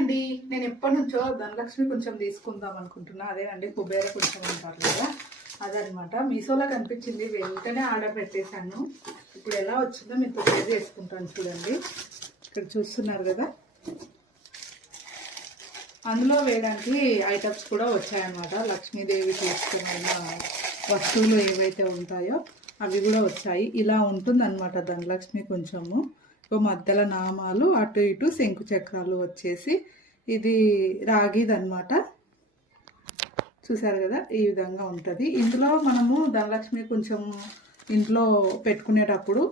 అండి, నేను ఎప్పటి నుంచో ధనలక్ష్మి కొంచెం తీసుకుందాం అనుకుంటున్నా. అదేనండి కుబేర కొంచెం అంటారు కదా, అదనమాట. మీషోలో కనిపించింది, వెంటనే ఆర్డర్ పెట్టేశాను. ఇప్పుడు ఎలా వచ్చిందో మీతో షేర్ చేసుకుంటాను. చూడండి, ఇక్కడ చూస్తున్నారు కదా, అందులో వేయడానికి ఐటమ్స్ కూడా వచ్చాయన్నమాట. లక్ష్మీదేవి తీసుకున్న వస్తువులు ఏవైతే ఉంటాయో అవి కూడా వచ్చాయి. ఇలా ఉంటుందన్నమాట ధనలక్ష్మి కొంచెము. మధ్యలో నామాలు, అటు ఇటు శంకు చక్రాలు వచ్చేసి, ఇది రాగిది అనమాట. చూసారు కదా, ఈ విధంగా ఉంటుంది. ఇందులో మనము ధనలక్ష్మి కొంచెం ఇంట్లో పెట్టుకునేటప్పుడు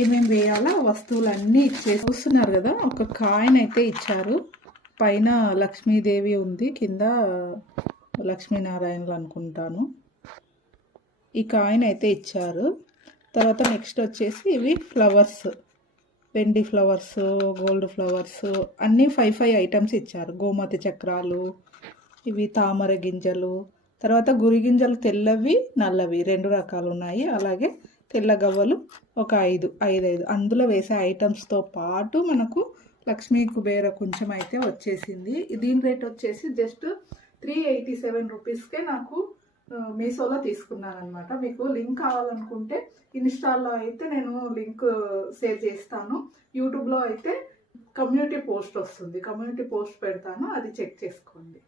ఏమేమి వేయాలో వస్తువులన్నీ ఇచ్చేసి చూస్తున్నారు కదా. ఒక కాయిన్ అయితే ఇచ్చారు, పైన లక్ష్మీదేవి ఉంది, కింద లక్ష్మీనారాయణలు అనుకుంటాను. ఈ కాయిన్ అయితే ఇచ్చారు. తర్వాత నెక్స్ట్ వచ్చేసి ఇవి ఫ్లవర్స్, వెండి ఫ్లవర్స్, గోల్డ్ ఫ్లవర్స్, అన్నీ 5 ఐటమ్స్ ఇచ్చారు. గోమతి చక్రాలు, ఇవి తామర గింజలు, తర్వాత గురి గింజలు తెల్లవి నల్లవి 2 రకాలు ఉన్నాయి. అలాగే తెల్ల గవ్వలు ఒక 5 అందులో వేసే ఐటమ్స్తో పాటు మనకు లక్ష్మీ కుబేర కొంచెం అయితే వచ్చేసింది. దీని రేట్ వచ్చేసి జస్ట్ 387 రూపీస్కే నాకు మీషోలో తీసుకున్నాను అనమాట. మీకు లింక్ కావాలనుకుంటే ఇన్స్టాల్లో అయితే నేను లింక్ షేర్ చేస్తాను, యూట్యూబ్లో అయితే కమ్యూనిటీ పోస్ట్ వస్తుంది, కమ్యూనిటీ పోస్ట్ పెడతాను, అది చెక్ చేసుకోండి.